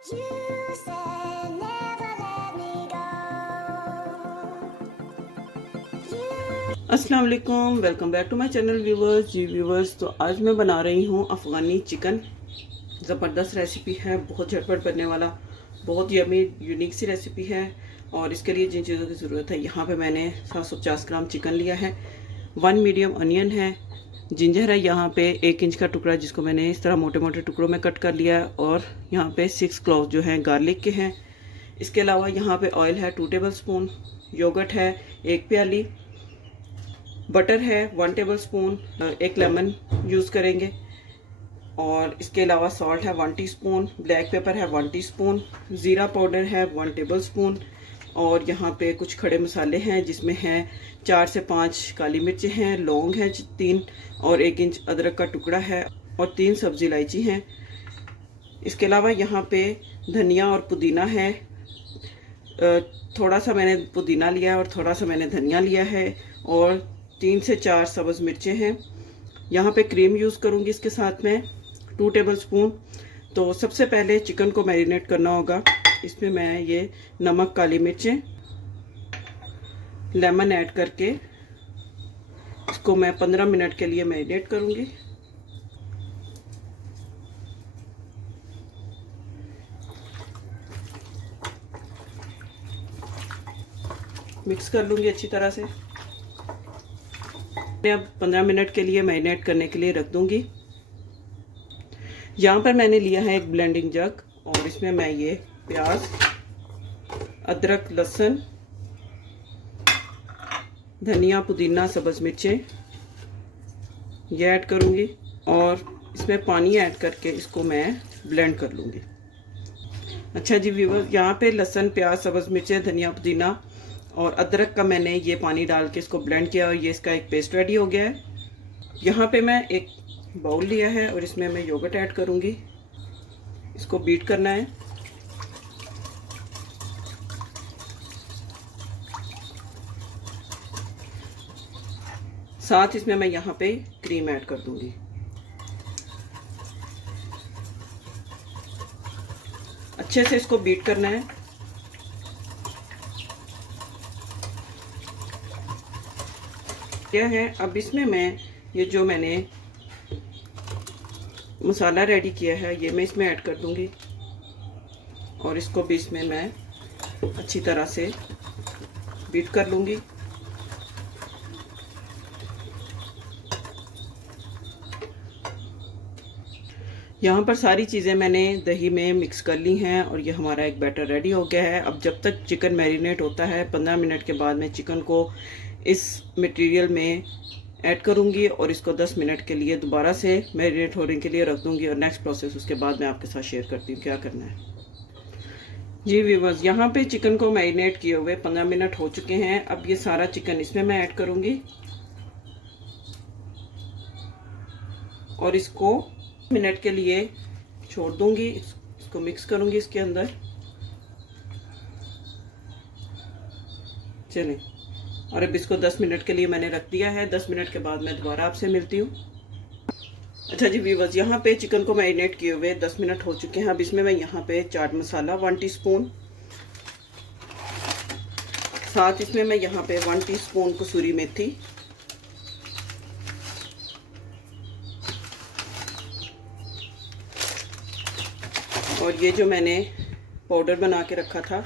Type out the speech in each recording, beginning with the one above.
You said never let me go. अस्सलाम वालेकुम, welcome back to my channel viewers. जी viewers, तो आज मैं बना रही हूँ अफ़गानी चिकन। ज़बरदस्त रेसिपी है, बहुत झटपट बनने वाला, बहुत यमी यूनिक सी रेसिपी है। और इसके लिए जिन चीज़ों की ज़रूरत है, यहाँ पे मैंने 750 ग्राम चिकन लिया है, 1 मीडियम अनियन है, जिंजर है यहाँ पे 1 इंच का टुकड़ा जिसको मैंने इस तरह मोटे मोटे टुकड़ों में कट कर लिया है, और यहाँ पे 6 क्लोव जो हैं गार्लिक के हैं। इसके अलावा यहाँ पे ऑयल है 2 टेबल स्पून, योगर्ट है 1 प्याली, बटर है 1 टेबल स्पून, 1 लेमन यूज़ करेंगे। और इसके अलावा सॉल्ट है 1 टीस्पून, ब्लैक पेपर है 1 टीस्पून, ज़ीरा पाउडर है 1 टेबल स्पून। और यहाँ पे कुछ खड़े मसाले हैं जिसमें हैं 4 से 5 काली मिर्चें हैं, लौंग हैं 3, और 1 इंच अदरक का टुकड़ा है, और 3 सब्ज़ी इलायची हैं। इसके अलावा यहाँ पे धनिया और पुदीना है, थोड़ा सा मैंने पुदीना लिया है और थोड़ा सा मैंने धनिया लिया है, और 3 से 4 सब्ज़ मिर्चें हैं। यहाँ पे क्रीम यूज़ करूँगी इसके साथ में 2 टेबल स्पून। तो सबसे पहले चिकन को मैरिनेट करना होगा। इसमें मैं ये नमक, काली मिर्चें, लेमन ऐड करके इसको मैं 15 मिनट के लिए मैरिनेट करूँगी। मिक्स कर लूँगी अच्छी तरह से। मैं अब 15 मिनट के लिए मैरिनेट करने के लिए रख दूँगी। यहाँ पर मैंने लिया है एक ब्लेंडिंग जग, और इसमें मैं ये प्याज, अदरक, लहसुन, धनिया, पुदीना, सब्ज़ मिर्चें ये ऐड करूँगी, और इसमें पानी ऐड करके इसको मैं ब्लेंड कर लूँगी। अच्छा जी व्यूअर्स, यहाँ पे लहसुन, प्याज, सब्ज़ मिर्चें, धनिया, पुदीना और अदरक का मैंने ये पानी डाल के इसको ब्लेंड किया, और ये इसका एक पेस्ट रेडी हो गया है। यहाँ पे मैं एक बाउल लिया है और इसमें मैं योगर्ट ऐड करूँगी। इसको बीट करना है। साथ इसमें मैं यहाँ पे क्रीम ऐड कर दूँगी। अच्छे से इसको बीट करना है। क्या है, अब इसमें मैं ये जो मैंने मसाला रेडी किया है ये मैं इसमें ऐड कर दूंगी, और इसको भी इसमें मैं अच्छी तरह से बीट कर लूँगी। यहाँ पर सारी चीज़ें मैंने दही में मिक्स कर ली हैं, और ये हमारा एक बैटर रेडी हो गया है। अब जब तक चिकन मैरिनेट होता है, 15 मिनट के बाद मैं चिकन को इस मटेरियल में ऐड करूँगी, और इसको 10 मिनट के लिए दोबारा से मैरिनेट होने के लिए रख दूँगी। और नेक्स्ट प्रोसेस उसके बाद मैं आपके साथ शेयर करती हूँ क्या करना है। जी व्यूवर्स, यहाँ पे चिकन को मैरिनेट किए हुए 15 मिनट हो चुके हैं। अब ये सारा चिकन इसमें मैं ऐड करूँगी, और इसको मिनट के लिए छोड़ दूँगी। इसको मिक्स करूँगी इसके अंदर। चलें, और अब इसको 10 मिनट के लिए मैंने रख दिया है। 10 मिनट के बाद मैं दोबारा आपसे मिलती हूँ। अच्छा जी व्यूवर्स, यहाँ पे चिकन को मैरिनेट किए हुए 10 मिनट हो चुके हैं। अब इसमें मैं यहाँ पे चाट मसाला 1 टीस्पून, साथ इसमें मैं यहाँ पे 1 टीस्पून कसूरी मेथी, और ये जो मैंने पाउडर बना के रखा था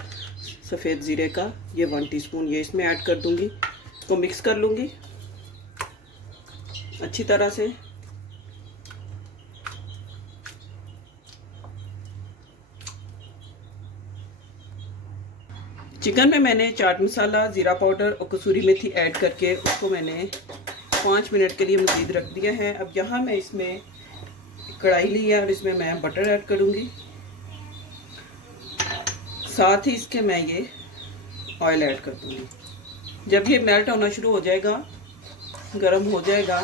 सफ़ेद ज़ीरे का, ये 1 टीस्पून ये इसमें ऐड कर दूँगी। इसको मिक्स कर लूँगी अच्छी तरह से। चिकन में मैंने चाट मसाला, ज़ीरा पाउडर और कसूरी मेथी ऐड करके उसको मैंने 5 मिनट के लिए मज़ीद रख दिया है। अब यहाँ मैं इसमें कढ़ाई ली है, और इसमें मैं बटर ऐड करूँगी। साथ ही इसके मैं ये ऑयल ऐड कर दूँगी। जब ये मेल्ट होना शुरू हो जाएगा, गर्म हो जाएगा,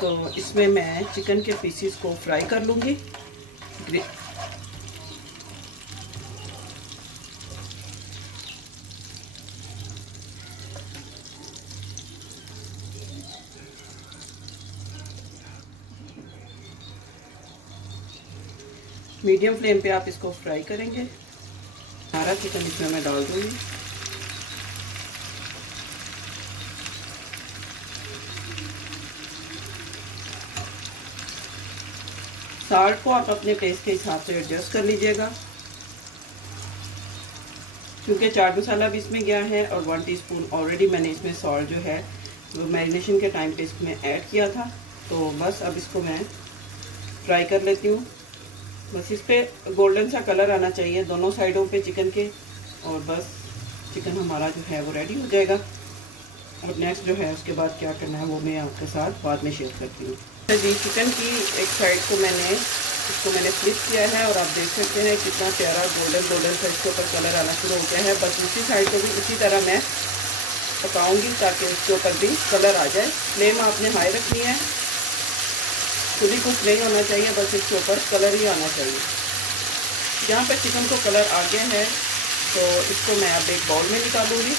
तो इसमें मैं चिकन के पीसीस को फ्राई कर लूँगी। मीडियम फ्लेम पे आप इसको फ्राई करेंगे। सारा चिकन इसमें मैं डाल दूंगी। साल्ट को आप अपने टेस्ट के हिसाब से एडजस्ट कर लीजिएगा, क्योंकि चाट मसाला भी इसमें गया है और 1 टीस्पून ऑलरेडी मैंने इसमें सॉल्ट जो है वो मैरिनेशन के टाइम पे इसमें ऐड किया था। तो बस अब इसको मैं फ्राई कर लेती हूँ। बस इस पर गोल्डन सा कलर आना चाहिए दोनों साइडों पे चिकन के, और बस चिकन हमारा जो है वो रेडी हो जाएगा। और नेक्स्ट जो है उसके बाद क्या करना है वो मैं आपके साथ बाद में शेयर करती हूँ। जी चिकन की एक साइड को मैंने फ्लिप किया है और आप देख सकते हैं कितना प्यारा गोल्डन सा इसके ऊपर कलर आना शुरू हो गया है। बस दूसरी साइड को भी उसी तरह मैं पकाऊंगी ताकि इसके ऊपर भी कलर आ जाए। फ्लेम आपने हाई रखनी है, खुद ही कुछ नहीं होना चाहिए, बस इसके ऊपर कलर ही आना चाहिए। यहाँ पे चिकन को कलर आ गया है तो इसको मैं अब एक बाउल में निकालूंगी।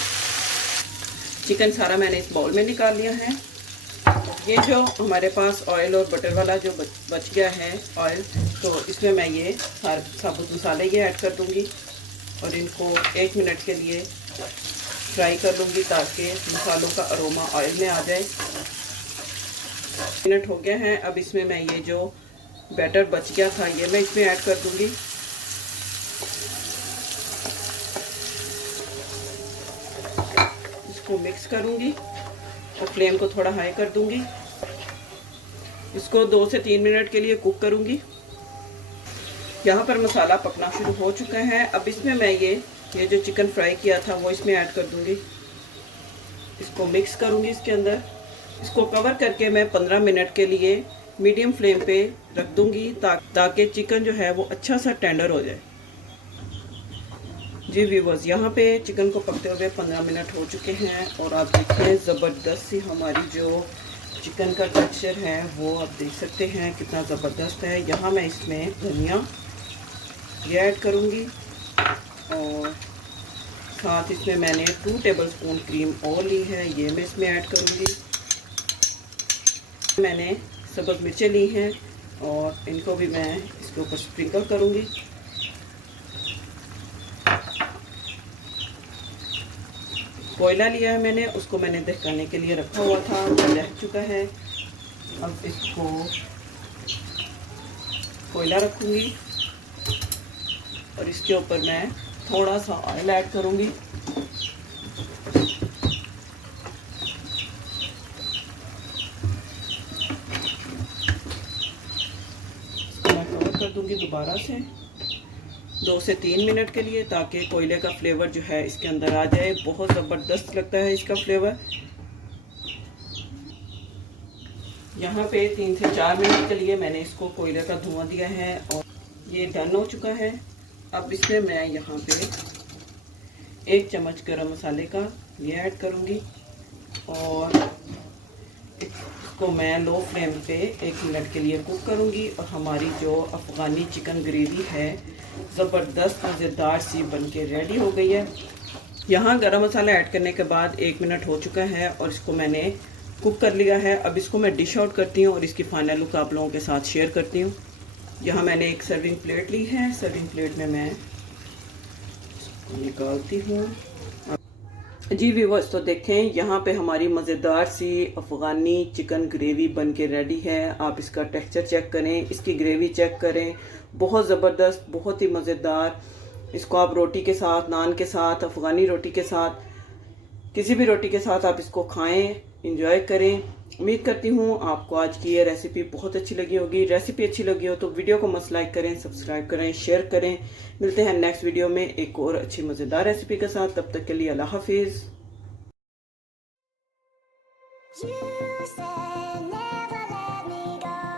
चिकन सारा मैंने इस बाउल में निकाल लिया है। ये जो हमारे पास ऑयल और बटर वाला जो बच गया है ऑयल, तो इसमें मैं ये साबुत मसाले ये ऐड कर दूंगी और इनको 1 मिनट के लिए फ्राई कर लूँगी ताकि मसालों का अरोमा ऑयल में आ जाए। मिनट हो गया है। अब इसमें मैं ये जो बैटर बच गया था ये मैं इसमें ऐड कर दूंगी। इसको मिक्स करूंगी और फ्लेम को थोड़ा हाई कर दूंगी। इसको 2 से 3 मिनट के लिए कुक करूंगी। यहाँ पर मसाला पकना शुरू हो चुका है। अब इसमें मैं ये जो चिकन फ्राई किया था वो इसमें ऐड कर दूंगी। इसको मिक्स करूंगी इसके अंदर। इसको कवर करके मैं 15 मिनट के लिए मीडियम फ्लेम पे रख दूंगी ताकि चिकन जो है वो अच्छा सा टेंडर हो जाए। जी व्यूवर्स, यहाँ पे चिकन को पकते हुए 15 मिनट हो चुके हैं और आप देखिए ज़बरदस्त सी हमारी जो चिकन का टेक्सचर है वो आप देख सकते हैं कितना ज़बरदस्त है। यहाँ मैं इसमें धनिया ये ऐड करूँगी और साथ इसमें मैंने 2 टेबलस्पून क्रीम और ली है, ये मैं इसमें ऐड करूँगी। मैंने सब्ज़ मिर्चें ली हैं और इनको भी मैं इसके ऊपर स्प्रिंकल करूँगी। कोयला लिया है मैंने, उसको मैंने दहकाने के लिए रखा हुआ था, वो दह चुका है। अब इसको कोयला रखूँगी और इसके ऊपर मैं थोड़ा सा ऑयल ऐड करूँगी। कर दूंगी दोबारा से 2 से 3 मिनट के लिए ताकि कोयले का फ्लेवर जो है इसके अंदर आ जाए। बहुत ज़बरदस्त लगता है इसका फ्लेवर। यहाँ पे 3 से 4 मिनट के लिए मैंने इसको कोयले का धुआं दिया है और ये डन हो चुका है। अब इसमें मैं यहाँ पे 1 चम्मच गरम मसाले का ये ऐड करूँगी और इसको मैं लो फ्लेम पे 1 मिनट के लिए कुक करूँगी। और हमारी जो अफ़गानी चिकन ग्रेवी है ज़बरदस्त मज़ेदार सी बनके रेडी हो गई है। यहाँ गरम मसाला ऐड करने के बाद 1 मिनट हो चुका है और इसको मैंने कुक कर लिया है। अब इसको मैं डिश आउट करती हूँ और इसकी फाइनल लुक आप लोगों के साथ शेयर करती हूँ। यहाँ मैंने एक सर्विंग प्लेट ली है, सर्विंग प्लेट में मैं निकालती हूँ। जी व्यूअर्स, तो देखें यहाँ पे हमारी मज़ेदार सी अफ़गानी चिकन ग्रेवी बन के रेडी है। आप इसका टेक्सचर चेक करें, इसकी ग्रेवी चेक करें, बहुत ज़बरदस्त, बहुत ही मज़ेदार। इसको आप रोटी के साथ, नान के साथ, अफ़गानी रोटी के साथ, किसी भी रोटी के साथ आप इसको खाएं, इंजॉय करें। उम्मीद करती हूँ आपको आज की ये रेसिपी बहुत अच्छी लगी होगी। रेसिपी अच्छी लगी हो तो वीडियो को मस्त लाइक करें, सब्सक्राइब करें, शेयर करें। मिलते हैं नेक्स्ट वीडियो में एक और अच्छी मज़ेदार रेसिपी के साथ। तब तक के लिए अल्लाह हाफिज़। You say